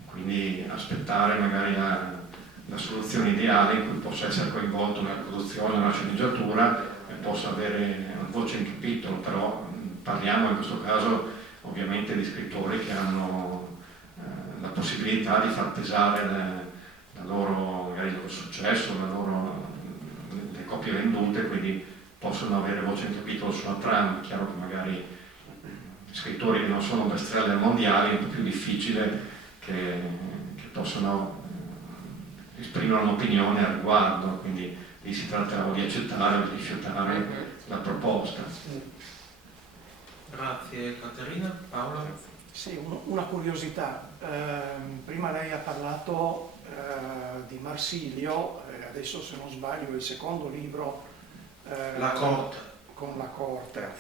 quindi aspettare magari la soluzione ideale in cui possa essere coinvolto nella produzione, nella sceneggiatura e possa avere una voce in capitolo, però parliamo in questo caso ovviamente di scrittori che hanno la possibilità di far pesare magari il loro successo, le copie vendute, quindi possono avere voce in capitolo sulla trama. È chiaro che magari scrittori che non sono bestseller mondiali è un po' più difficile che possano esprimere un'opinione al riguardo, quindi lì si tratta o di accettare o di rifiutare la proposta. Grazie Caterina. Paola? Sì, una curiosità. Prima lei ha parlato di Marsilio, adesso se non sbaglio è il secondo libro. La Corte. Con la Corte.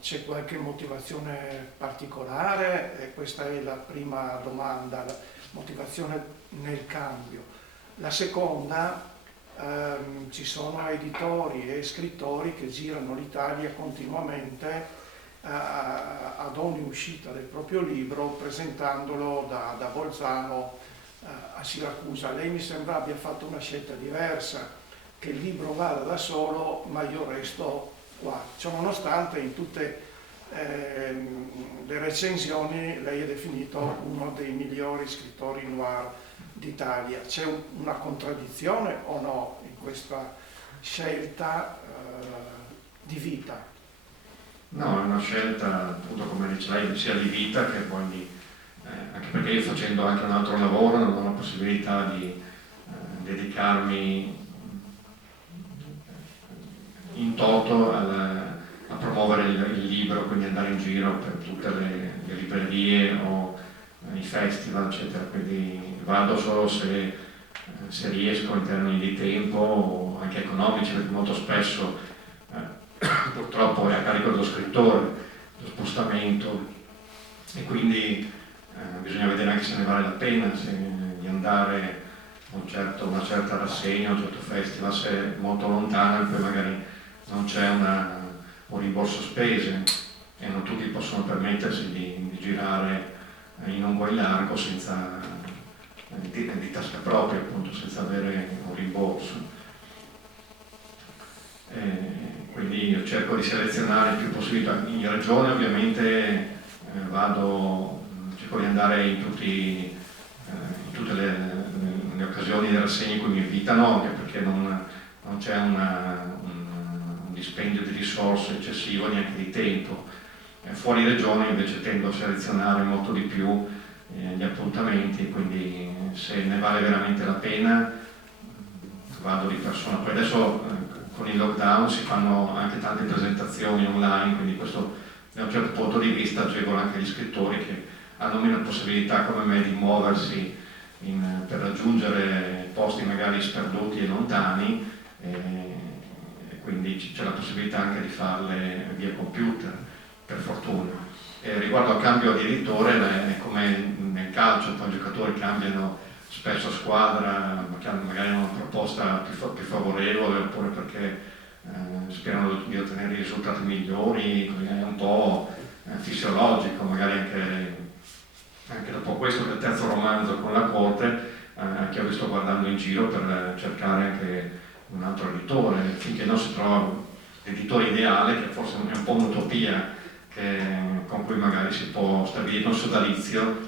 C'è qualche motivazione particolare? E questa è la prima domanda, la motivazione nel cambio. La seconda, ci sono editori e scrittori che girano l'Italia continuamente ad ogni uscita del proprio libro, presentandolo da Bolzano a Siracusa. Lei mi sembra abbia fatto una scelta diversa, che il libro vada da solo, ma io resto qua. Ciononostante in tutte le recensioni lei è definito uno dei migliori scrittori noir d'Italia. C'è una contraddizione o no in questa scelta di vita? No, è una scelta, appunto come dice lei, sia di vita che poi anche perché io facendo anche un altro lavoro non ho la possibilità di dedicarmi in toto a promuovere il libro, quindi andare in giro per tutte le librerie o i festival, eccetera. Quindi vado solo se riesco in termini di tempo o anche economici, perché molto spesso purtroppo è a carico dello scrittore lo spostamento e quindi bisogna vedere anche se ne vale la pena di andare a una certa rassegna, a un certo festival, se è molto lontano e poi magari non c'è un rimborso spese e non tutti possono permettersi di girare in lungo e in largo senza di tasca propria, appunto, senza avere un rimborso. Quindi io cerco di selezionare il più possibile. In regione ovviamente cerco di andare in tutte le occasioni delle rassegne in cui mi invitano, anche perché non c'è un dispendio di risorse eccessivo, neanche di tempo. Fuori regione invece tendo a selezionare molto di più gli appuntamenti, quindi se ne vale veramente la pena vado di persona. Poi adesso con il lockdown si fanno anche tante presentazioni online, quindi questo da un certo punto di vista agevola anche gli scrittori che hanno meno possibilità come me di muoversi per raggiungere posti magari sperduti e lontani, e quindi c'è la possibilità anche di farle via computer, per fortuna. E riguardo al cambio di editore, è come nel calcio, poi i giocatori cambiano spesso a squadra, magari hanno una proposta più favorevole, oppure perché sperano di ottenere risultati migliori, è un po' fisiologico, magari anche dopo questo, che è il terzo romanzo con la corte, che io sto guardando in giro per cercare anche un altro editore, finché non si trova l'editore ideale, che forse è un po' un'utopia, con cui magari si può stabilire un sodalizio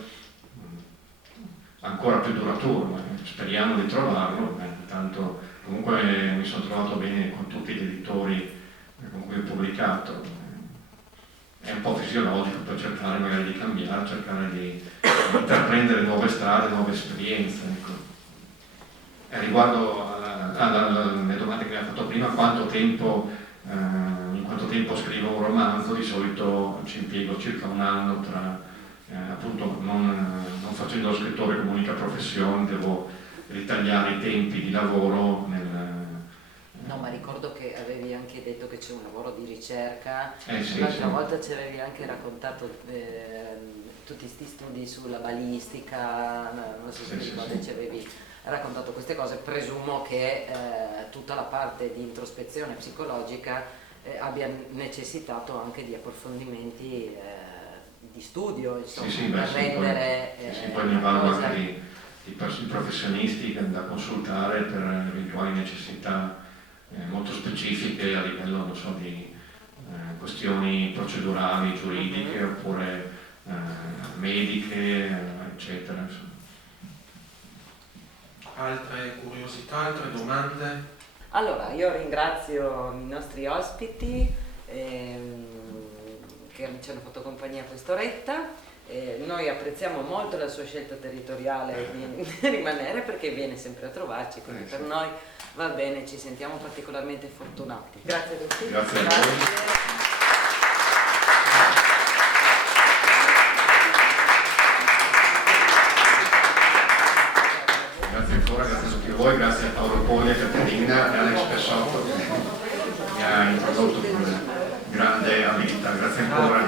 ancora più duraturo, speriamo di trovarlo. Tanto comunque mi sono trovato bene con tutti gli editori con cui ho pubblicato, è un po' fisiologico per cercare magari di cambiare, cercare di intraprendere nuove strade, nuove esperienze. Ecco. E riguardo alle domande che mi ha fatto prima, in quanto tempo scrivo un romanzo, di solito ci impiego circa un anno tra appunto non facendo lo scrittore come unica professione, devo ritagliare i tempi di lavoro No, ma ricordo che avevi anche detto che c'è un lavoro di ricerca, sì, l'altra sì. volta ci avevi anche raccontato tutti questi studi sulla balistica, non so se ti ricordi, ci avevi raccontato queste cose. Presumo che tutta la parte di introspezione psicologica abbia necessitato anche di approfondimenti di studio, insomma, per rendere poi mi avvalgo anche di professionisti da consultare per eventuali necessità molto specifiche a livello, non so, di questioni procedurali, giuridiche, oppure mediche, eccetera. Insomma. Altre curiosità, altre domande? Allora, io ringrazio i nostri ospiti che ci hanno fatto compagnia quest'oretta. Noi apprezziamo molto la sua scelta territoriale di rimanere, perché viene sempre a trovarci, quindi per noi va bene, ci sentiamo particolarmente fortunati. Grazie a tutti. Grazie a voi. Grazie ancora, grazie a tutti voi, grazie a Paolo Poglia, Caterina e Alex Pessotto che mi ha introdotto con grande abilità. Grazie ancora.